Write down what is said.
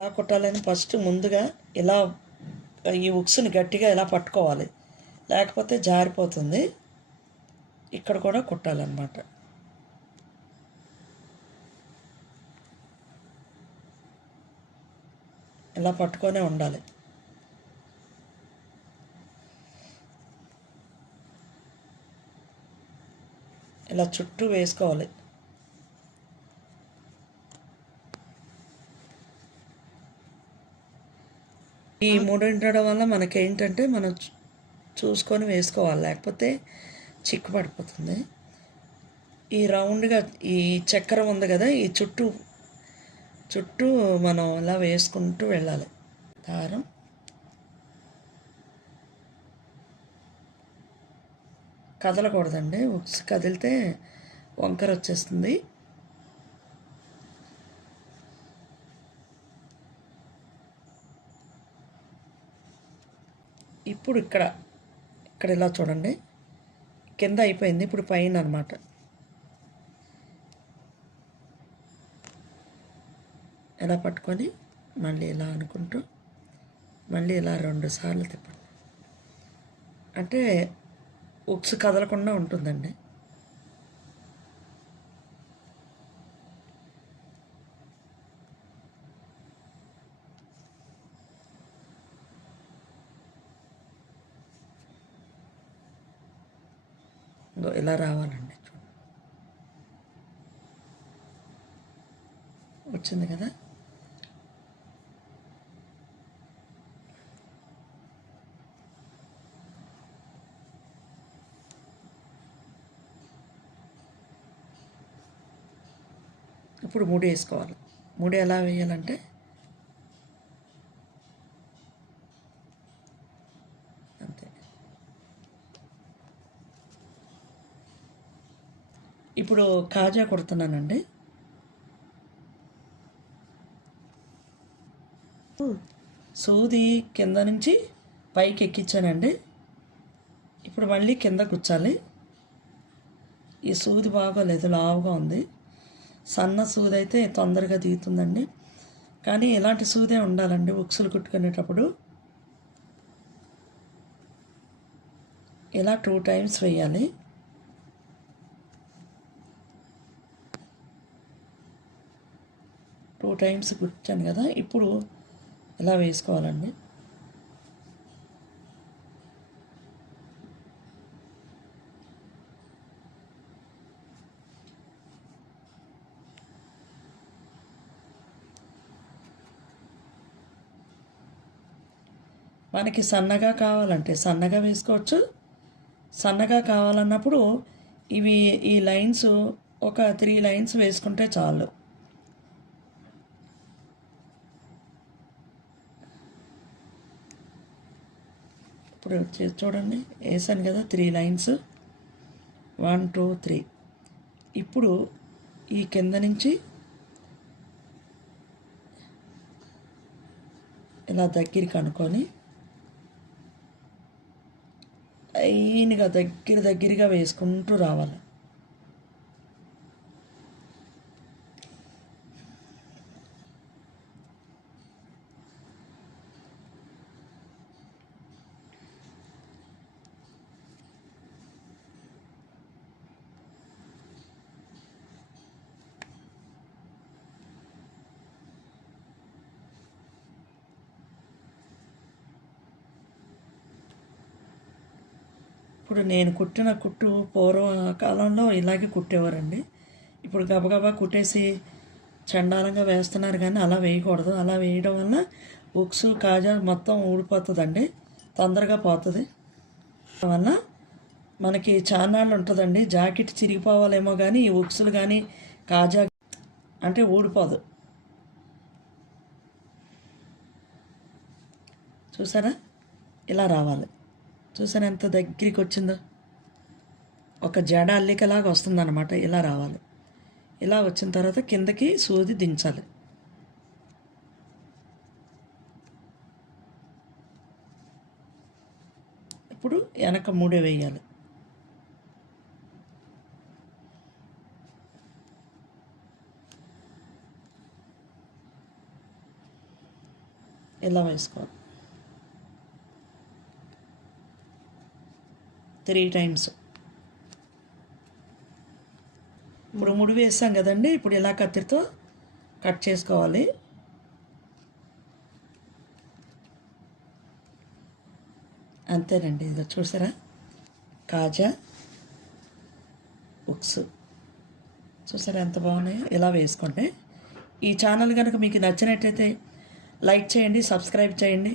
ఎలా కుట్టాలని ఫస్ట్ ముందుగా ఇలా ఈ ఉక్స్ని గట్టిగా ఇలా పట్టుకోవాలి, లేకపోతే జారిపోతుంది. ఇక్కడ కూడా కుట్టాలన్నమాట. ఇలా పట్టుకొనే ఉండాలి. ఇలా చుట్టూ వేసుకోవాలి. ఈ మూడు ఉండడం వల్ల మనకేంటంటే మనం చూసుకొని వేసుకోవాలి, లేకపోతే చిక్కు పడిపోతుంది. ఈ రౌండ్గా ఈ చక్రం ఉంది కదా, ఈ చుట్టూ చుట్టూ మనం ఇలా వేసుకుంటూ వెళ్ళాలి. దారం కదలకూడదండి, ఉక్స్ కదిలితే వంకర వచ్చేస్తుంది. ఇప్పుడు ఇక్కడ ఇలా చూడండి, కింద అయిపోయింది, ఇప్పుడు పైన అనమాట. ఎలా పట్టుకొని మళ్ళీ ఇలా అనుకుంటూ మళ్ళీ ఇలా 2 సార్లు తిప్పండి. అంటే ఉక్స్ కదలకుండా ఉంటుందండి. ఇలా రావాలండి. వచ్చింది కదా. ఇప్పుడు ముడి వేసుకోవాలి. ముడి ఎలా వేయాలంటే అంతే. ఇప్పుడు కాజా కుడుతున్నానండి. సూది కింద నుంచి పైకి ఎక్కించానండి. ఇప్పుడు మళ్ళీ కింద కూర్చాలి. ఈ సూది బాగోలేదు, లావుగా ఉంది. సన్న సూది అయితే తొందరగా దిగుతుందండి, కానీ ఇలాంటి సూదే ఉండాలండి ఉక్సులు కుట్టుకునేటప్పుడు. ఇలా 2 టైమ్స్ వేయాలి. టూ టైమ్స్ కుట్టాను కదా, ఇప్పుడు ఇలా వేసుకోవాలండి. మనకి సన్నగా కావాలంటే సన్నగా వేసుకోవచ్చు. సన్నగా కావాలన్నప్పుడు ఈ లైన్స్ ఒక 3 లైన్స్ వేసుకుంటే చాలు. ఇప్పుడు చూడండి, వేసాను కదా 3 లైన్స్, 1 2 3. ఇప్పుడు ఈ కింద నుంచి ఇలా దగ్గరికి అనుకొని లైన్గా దగ్గరగా వేసుకుంటూ రావాలి. ఇప్పుడు నేను కుట్టిన కుట్టు పూర్వకాలంలో ఇలాగే కుట్టేవారండి. ఇప్పుడు గబగబా కుట్టేసి చండాలంగా వేస్తున్నారు, కానీ అలా వేయకూడదు. అలా వేయడం వల్ల ఉక్సు కాజా మొత్తం ఊడిపోతుందండి, తొందరగా పోతుంది. వల్ల మనకి చాన్నాళ్ళు ఉంటుందండి. జాకెట్ చిరిగిపోవాలేమో కానీ ఈ ఉక్సులు కానీ కాజా అంటే ఊడిపోదు. చూసారా, ఇలా రావాలి. చూసారా ఎంత దగ్గరికి వచ్చిందో, ఒక జడ అల్లికలాగా వస్తుందన్నమాట. ఇలా రావాలి. ఇలా వచ్చిన తర్వాత కిందకి సూది దించాలి. ఇప్పుడు వెనక ముడి వేయాలి. ఇలా వేసుకోవాలి 3 టైమ్స్. ఇప్పుడు ముడి వేసాం కదండి, ఇప్పుడు ఇలా కత్తిరితో కట్ చేసుకోవాలి. అంతేనండి. ఇది చూసారా, కాజా బుక్స్ చూసారా ఎంత బాగున్నాయో. ఇలా వేసుకుంటే ఈ ఛానల్ కనుక మీకు నచ్చినట్లయితే లైక్ చేయండి, సబ్స్క్రైబ్ చేయండి.